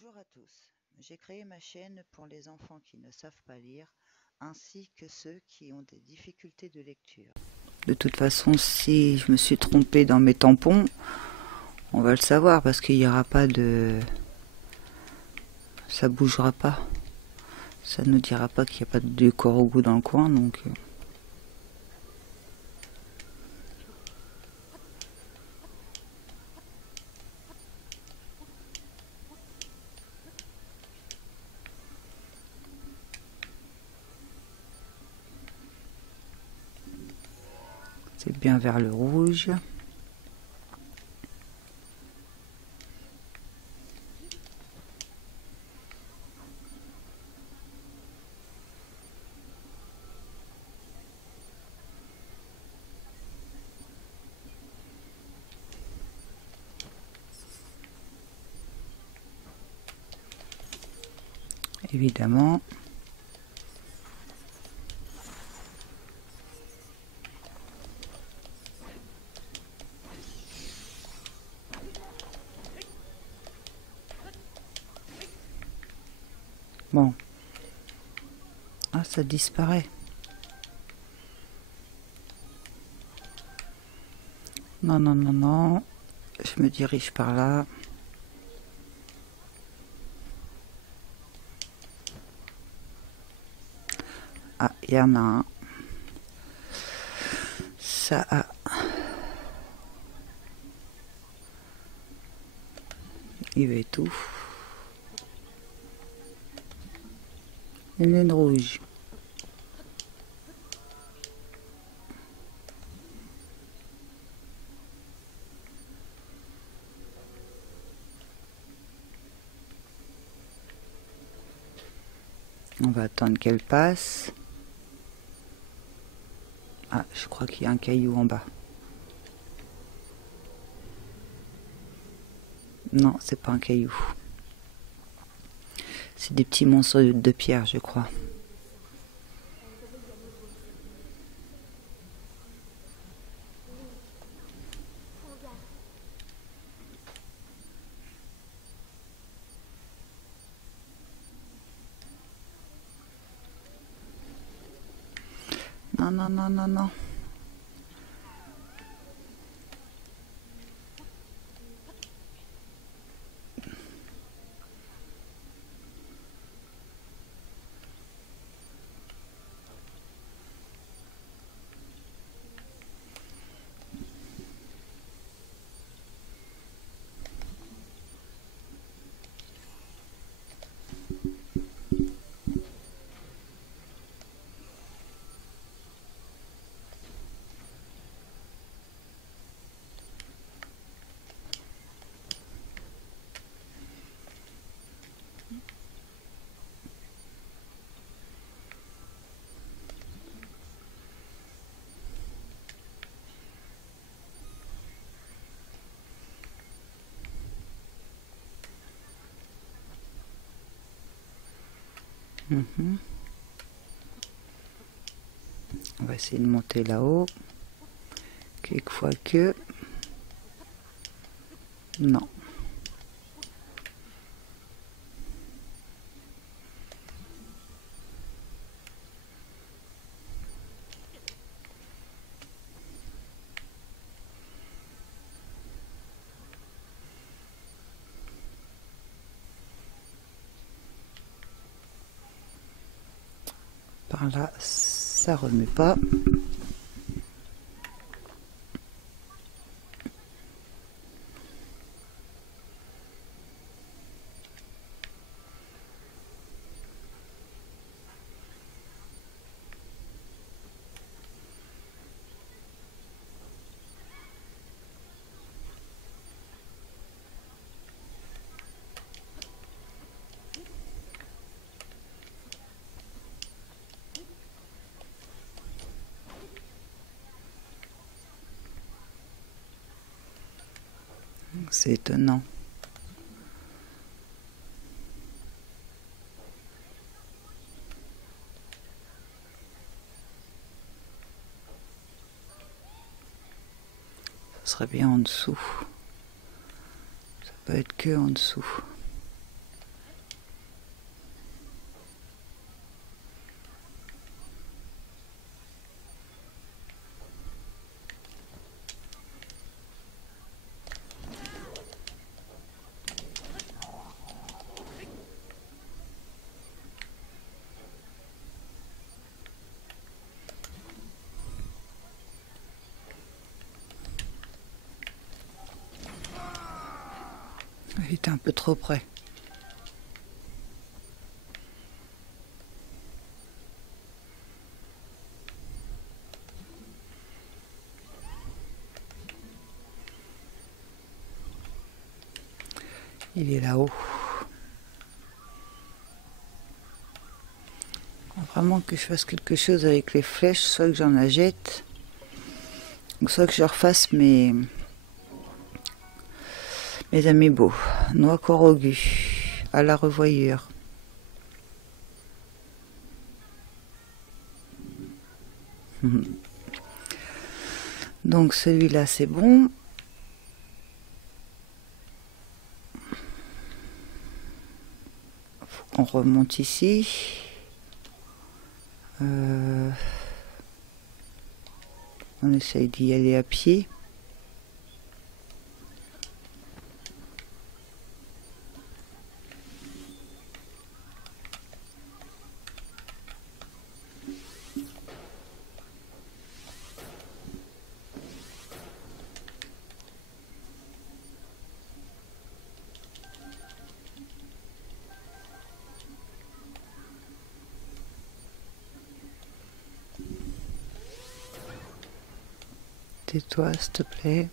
Bonjour à tous. J'ai créé ma chaîne pour les enfants qui ne savent pas lire, ainsi que ceux qui ont des difficultés de lecture. De toute façon, si je me suis trompée dans mes tampons, on va le savoir parce qu'il n'y aura pas de... Ça bougera pas. Ça ne nous dira pas qu'il n'y a pas de Korogu dans le coin, donc... C'est bien vers le rouge. Évidemment. Bon. Ah, ça disparaît. Non, non, non, non. Je me dirige par là. Ah, il y en a un. Ça a... Il va tout. Une ligne rouge. On va attendre qu'elle passe. Ah, je crois qu'il y a un caillou en bas. Non, c'est pas un caillou. C'est des petits monstres de pierre, je crois. Non, non, non, non, non. Mhm. On va essayer de monter là-haut. Quelquefois que... Non. Par là, ça remue pas. C'est étonnant. Ça serait bien en dessous. Ça peut être que en dessous. J'étais un peu trop près. Il est là-haut. Vraiment que je fasse quelque chose avec les flèches, soit que j'en achète, ou soit que je refasse mes amiibo. Noix Korogu, à la revoyure. Donc celui-là c'est bon. Faut qu'on remonte ici. On essaye d'y aller à pied. Tais-toi, s'il te plaît.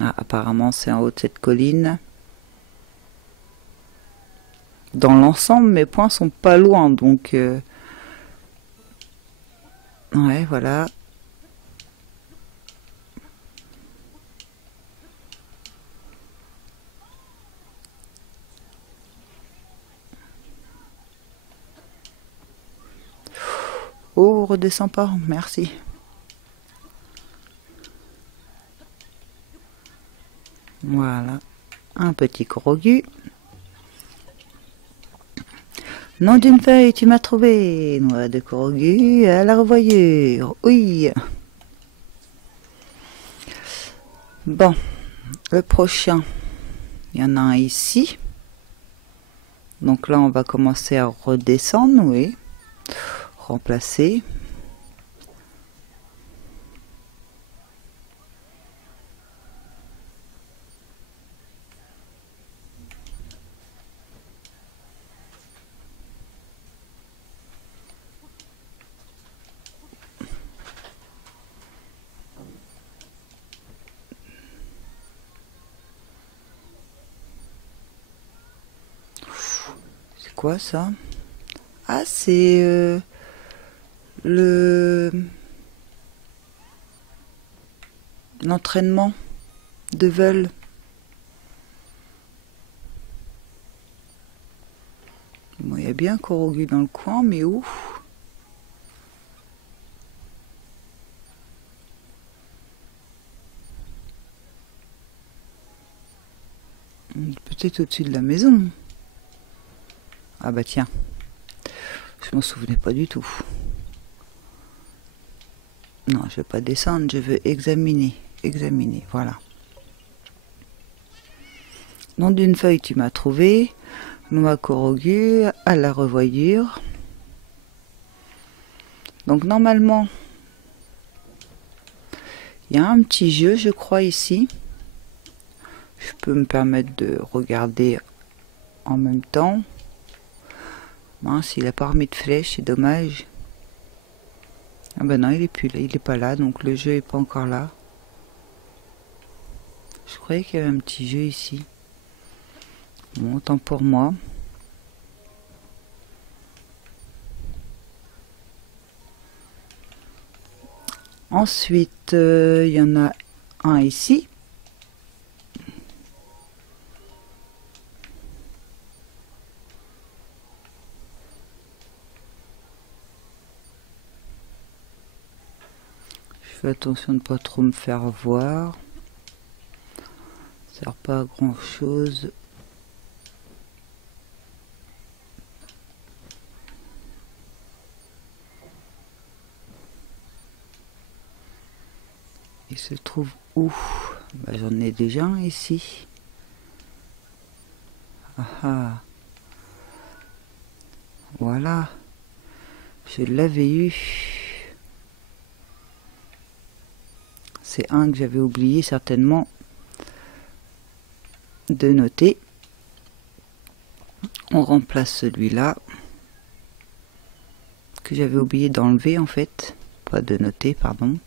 Ah, apparemment c'est en haut de cette colline. Dans l'ensemble, mes points sont pas loin, donc ouais, voilà. Oh, redescends pas, merci. Voilà, un petit Korogu. Nom d'une feuille, tu m'as trouvé. Noix de Korogu à la revoyure. Oui. Bon, le prochain, il y en a un ici. Donc là, on va commencer à redescendre, oui. Remplacer. C'est quoi ça? Ah, c'est l'entraînement de vol. Bon, il y a bien un Korogu dans le coin, mais où? Peut-être au-dessus de la maison. Ah bah tiens, je m'en souvenais pas du tout. Non, je veux pas descendre, je veux examiner. Examiner, voilà. Nom d'une feuille, tu m'as trouvé. Noix Korogu à la revoyure. Donc normalement, il y a un petit jeu, je crois, ici. Je peux me permettre de regarder en même temps. Mince, il n'a pas remis de flèche, c'est dommage. Ah ben non, il est plus là, il est pas là, donc le jeu est pas encore là. Je croyais qu'il y avait un petit jeu ici. Bon, tant pour moi. Ensuite, il y en a un ici. Je fais attention de ne pas trop me faire voir. Ça sert pas à grand chose. Il se trouve où? Bah, j'en ai déjà un ici. Ah ah. Voilà. Je l'avais eu. C'est un que j'avais oublié certainement de noter. On remplace celui-là que j'avais oublié d'enlever en fait. Pas de noter, pardon.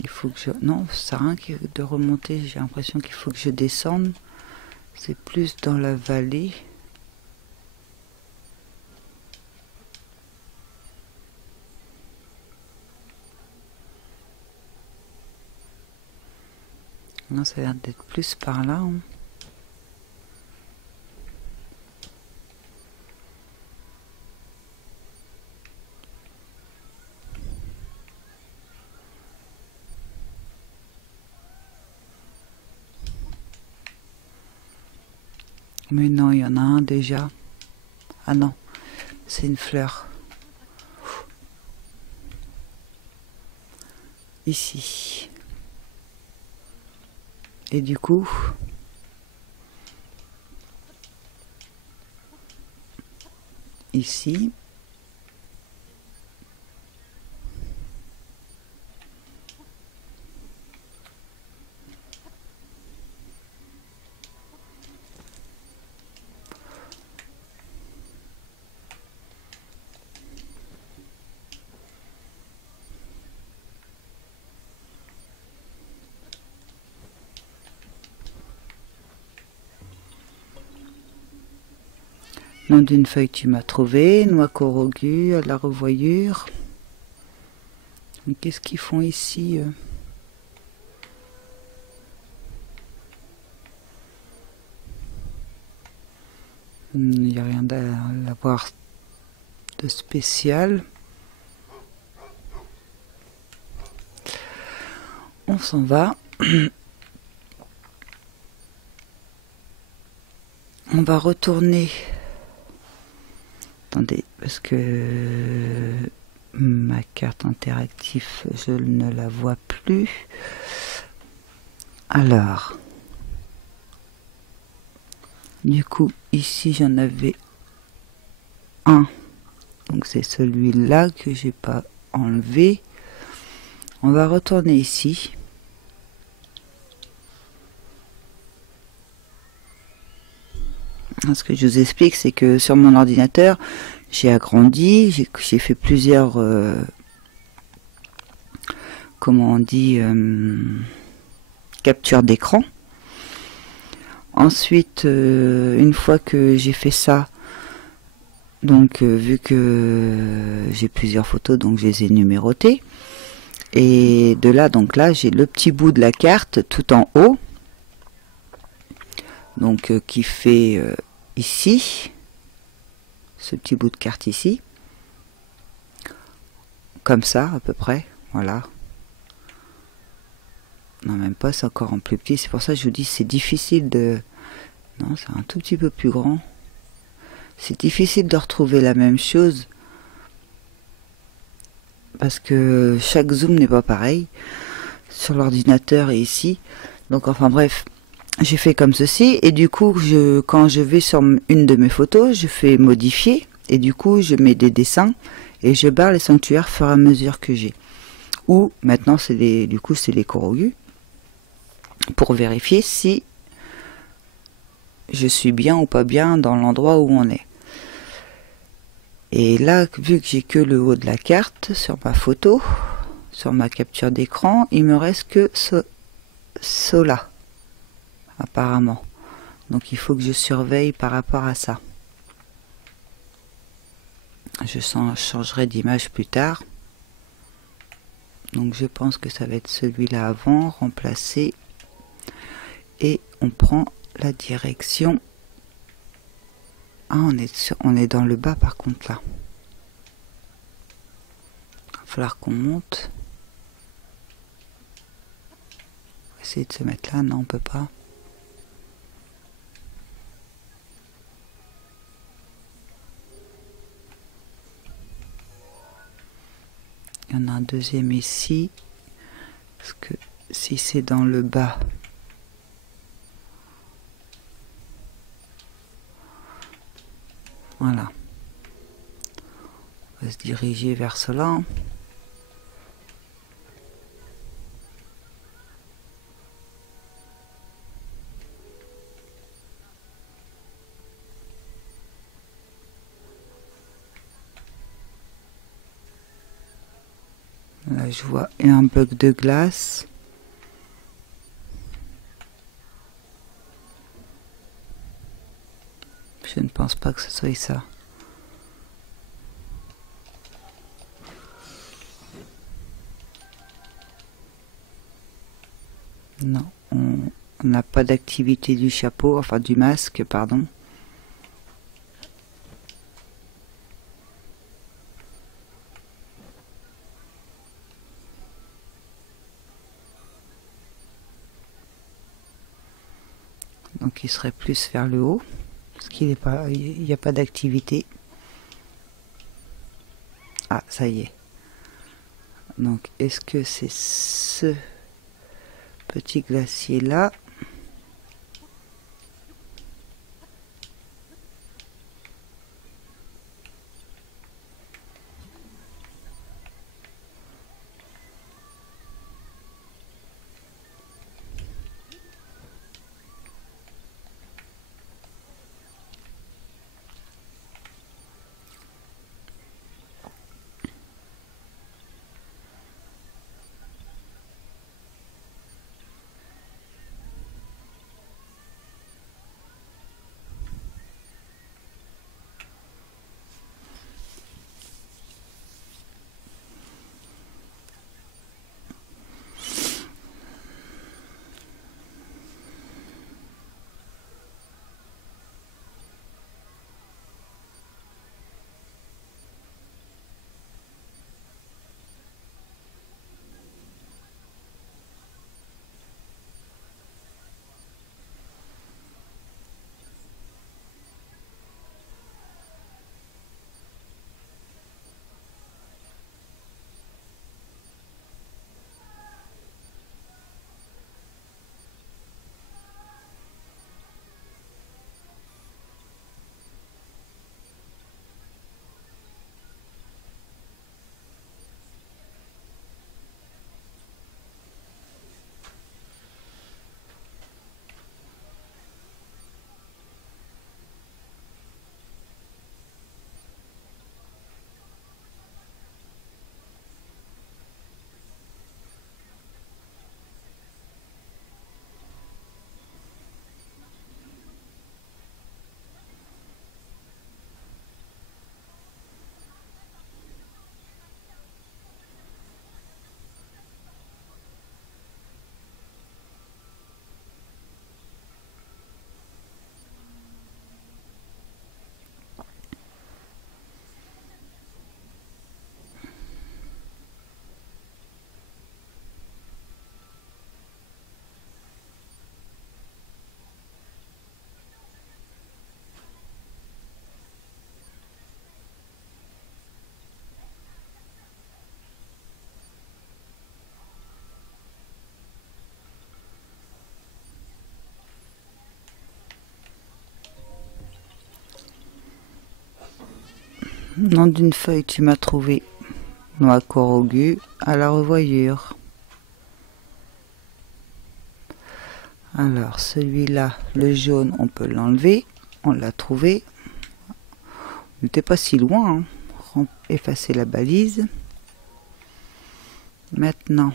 Il faut que je... Non, ça sert à rien de remonter. J'ai l'impression qu'il faut que je descende. C'est plus dans la vallée. Non, ça a l'air d'être plus par là. Hein. Mais non, il y en a un déjà. Ah non, c'est une fleur. Ici. Et du coup, ici. Nom d'une feuille tu m'as trouvé, noix corrogues, à la revoyure. Qu'est-ce qu'ils font ici Il n'y a rien à voir de spécial. On s'en va. On va retourner. Attendez, parce que ma carte interactive, je ne la vois plus. Alors, du coup, ici j'en avais un. Donc c'est celui-là que j'ai pas enlevé. On va retourner ici. Ce que je vous explique, c'est que sur mon ordinateur, j'ai agrandi, j'ai fait plusieurs, comment on dit, capture d'écran. Ensuite, une fois que j'ai fait ça, donc vu que j'ai plusieurs photos, donc je les ai numérotées. Et de là, donc là, j'ai le petit bout de la carte tout en haut, donc qui fait ici, ce petit bout de carte ici, comme ça à peu près, voilà. Non, même pas, c'est encore en plus petit, c'est pour ça que je vous dis c'est difficile de... Non, c'est un tout petit peu plus grand. C'est difficile de retrouver la même chose, parce que chaque zoom n'est pas pareil, sur l'ordinateur et ici. Donc enfin bref, j'ai fait comme ceci, et du coup, quand je vais sur une de mes photos, je fais modifier, et du coup, je mets des dessins, et je barre les sanctuaires au fur et à mesure que j'ai. Ou, maintenant, du coup, c'est les corrogus, pour vérifier si je suis bien ou pas bien dans l'endroit où on est. Et là, vu que j'ai que le haut de la carte sur ma photo, sur ma capture d'écran, il me reste que cela, apparemment. Donc il faut que je surveille par rapport à ça. Je changerai d'image plus tard. Donc je pense que ça va être celui-là avant, remplacer. Et on prend la direction. Ah, on est dans le bas par contre là. Il va falloir qu'on monte. On va essayer de se mettre là. Non, on peut pas. Il y en a un deuxième ici. Parce que si c'est dans le bas, voilà. On va se diriger vers cela. Là, je vois un bloc de glace. Je ne pense pas que ce soit ça. Non, on n'a pas d'activité du chapeau, enfin du masque, pardon. Donc il serait plus vers le haut, parce qu'il n'est pas, il n'y a pas d'activité. Ah, ça y est. Donc est-ce que c'est ce petit glacier là? Nom d'une feuille, tu m'as trouvé. Noix Corogu à la revoyure. Alors celui-là, le jaune, on peut l'enlever. On l'a trouvé. On n'était pas si loin. Hein. effacer la balise. Maintenant,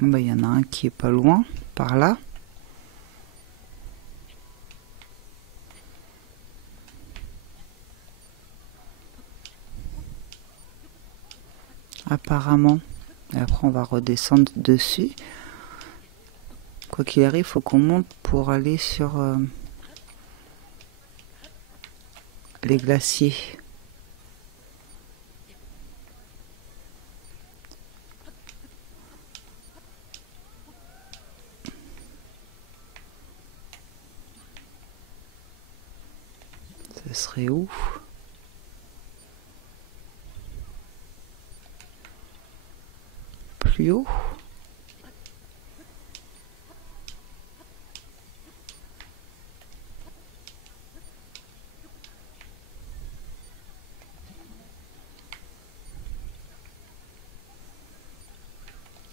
il y en a un qui est pas loin, par là. Apparemment. Et après on va redescendre dessus. Quoi qu'il arrive, il faut qu'on monte pour aller sur les glaciers. Ce serait où? Plus haut?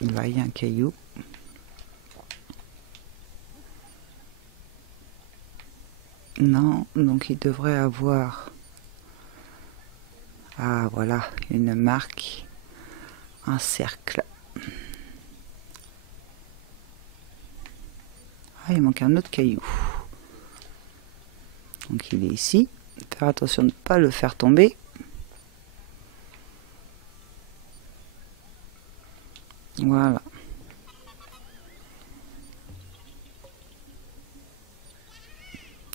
Là, il y a un caillou. Non, donc il devrait avoir... Ah, voilà, une marque, un cercle. Ah, il manque un autre caillou. Donc il est ici. Faire attention de ne pas le faire tomber. Voilà.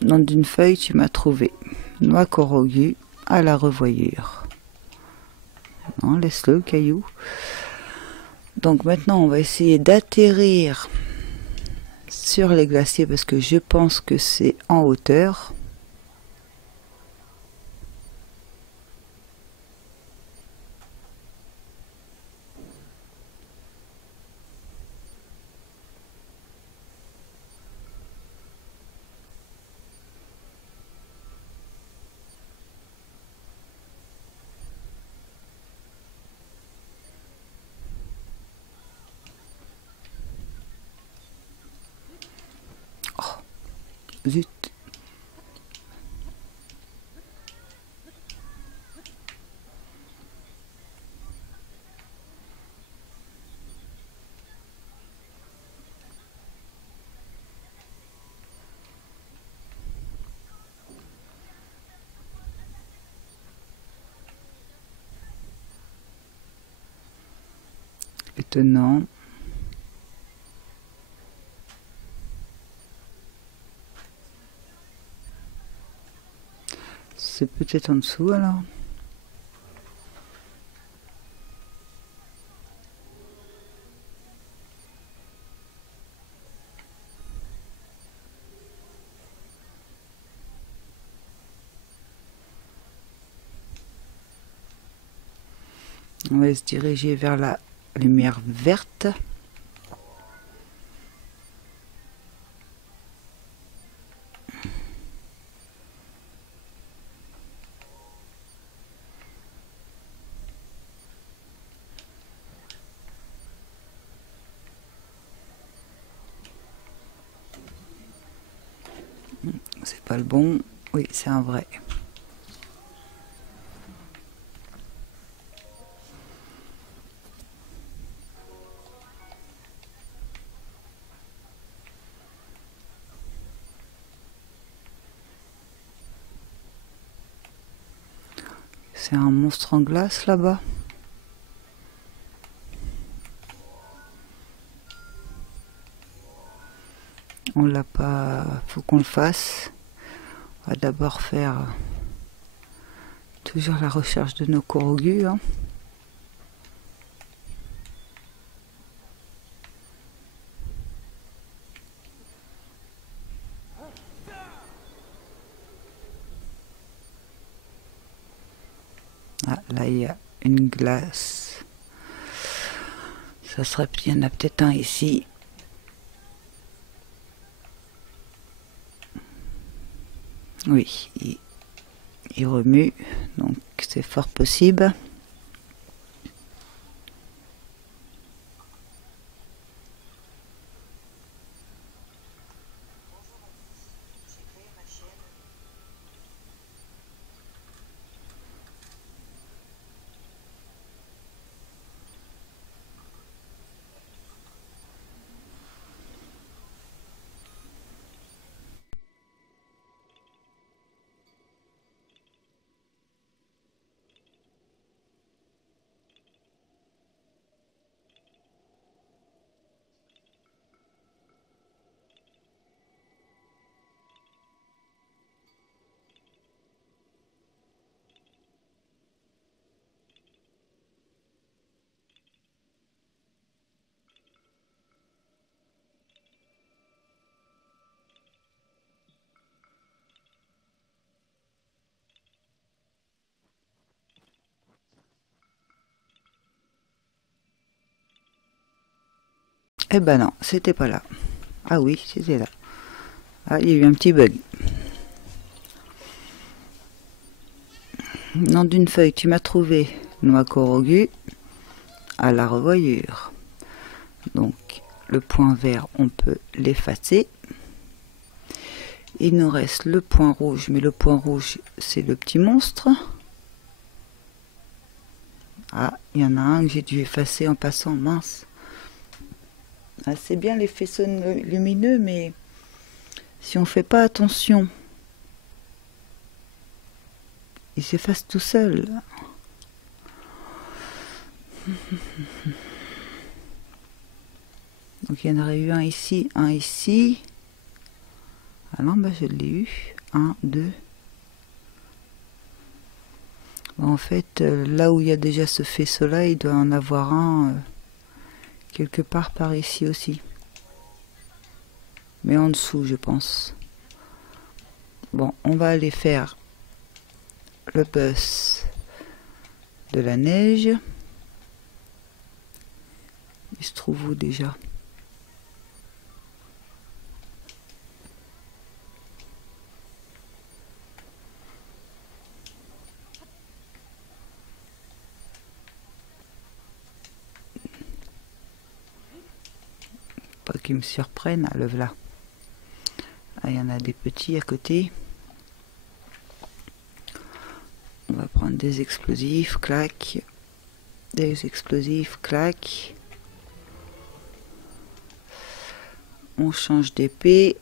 Nom d'une feuille, tu m'as trouvé. Noix corrogue à la revoyure. Non, laisse-le, le caillou. Donc maintenant, on va essayer d'atterrir sur les glaciers parce que je pense que c'est en hauteur. Zut. Étonnant. C'est peut-être en dessous alors. On va se diriger vers la lumière verte. C'est pas le bon. Oui, c'est un vrai. C'est un monstre en glace là-bas. On l'a pas... Faut qu'on le fasse. On va d'abord faire toujours la recherche de nos corrogus. Hein. Ah, là il y a une glace. Ça serait, il y en a peut-être un ici. Oui, il remue, donc c'est fort possible. Eh ben non, c'était pas là. Ah oui, c'était là. Ah, il y a eu un petit bug. Nom d'une feuille, tu m'as trouvé noix Korogu à la revoyure. Donc, le point vert, on peut l'effacer. Il nous reste le point rouge, mais le point rouge, c'est le petit monstre. Ah, il y en a un que j'ai dû effacer en passant, mince. Ah, c'est bien les faisceaux lumineux, mais si on fait pas attention, il s'efface tout seul. Donc il y en aurait eu un ici, un ici. Ah non, bah je l'ai eu. 1, 2. En fait, là où il y a déjà ce faisceau-là, il doit en avoir un quelque part par ici aussi. Mais en dessous, je pense. Bon, on va aller faire le bus de la neige. Il se trouve où déjà? Pas qu'ils me surprennent, ah, le voilà. Ah, il y en a des petits à côté. On va prendre des explosifs, clac. Des explosifs, clac. On change d'épée.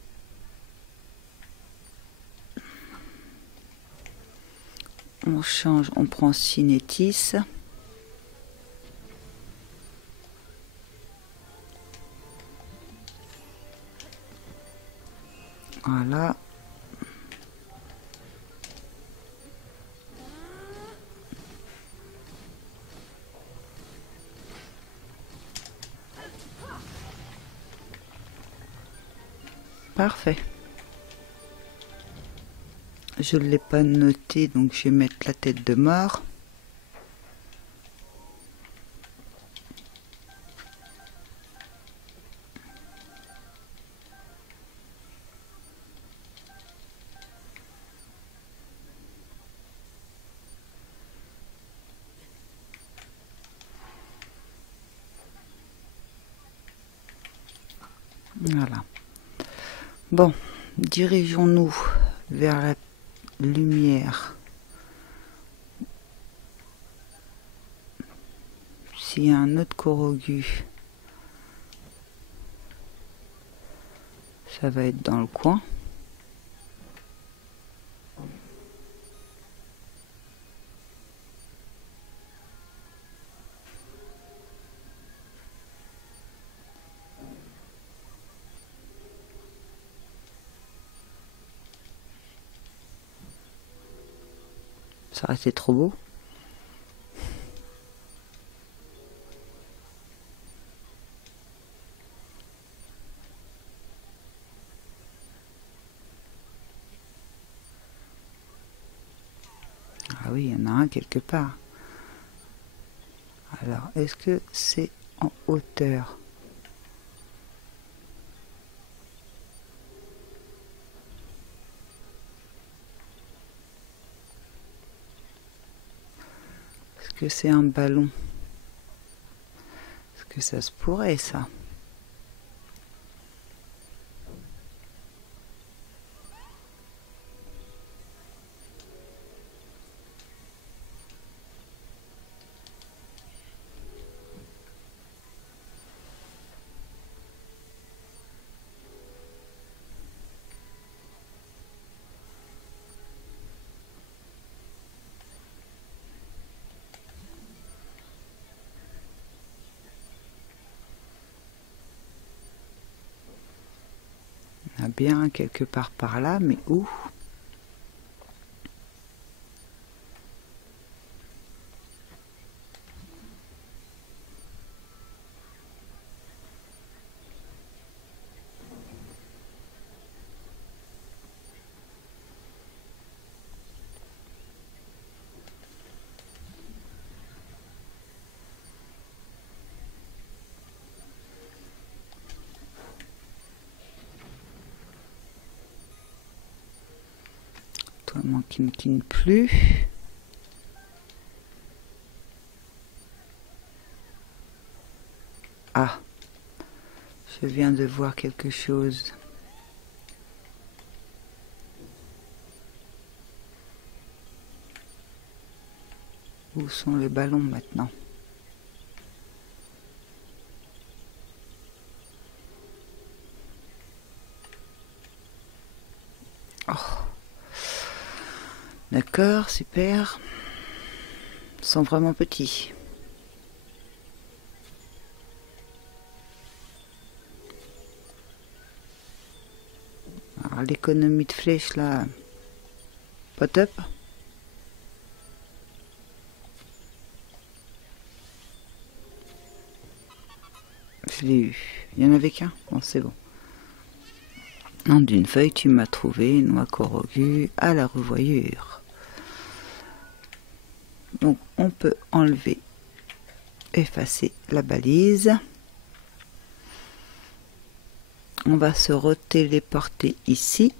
On change, on prend Cinétis. Voilà. Parfait. Je ne l'ai pas noté, donc je vais mettre la tête de mort. Voilà. Bon, dirigeons-nous vers la lumière. S'il y a un autre Korogu, ça va être dans le coin. Ça restait trop beau. Ah oui, il y en a un quelque part. Alors, est-ce que c'est en hauteur? Est-ce que c'est un ballon? Est-ce que ça se pourrait, ça? Il y en a bien quelque part par là, mais où? Toi, qui ne quitte plus. Ah, je viens de voir quelque chose. Où sont les ballons maintenant? Oh. D'accord, super. Ils sont vraiment petits. Alors l'économie de flèches là, pas top. Je l'ai eu. Il y en avait qu'un? Bon, c'est bon. En d'une feuille, tu m'as trouvé, noix corrugue à la revoyure. Donc, on peut enlever, effacer la balise. On va se retéléporter ici.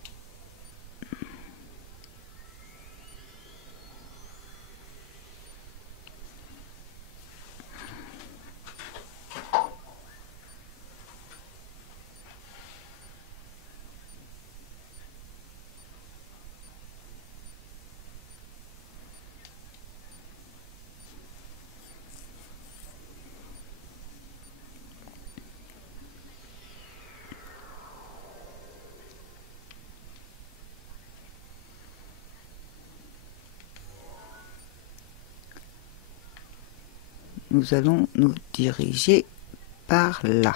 Nous allons nous diriger par là.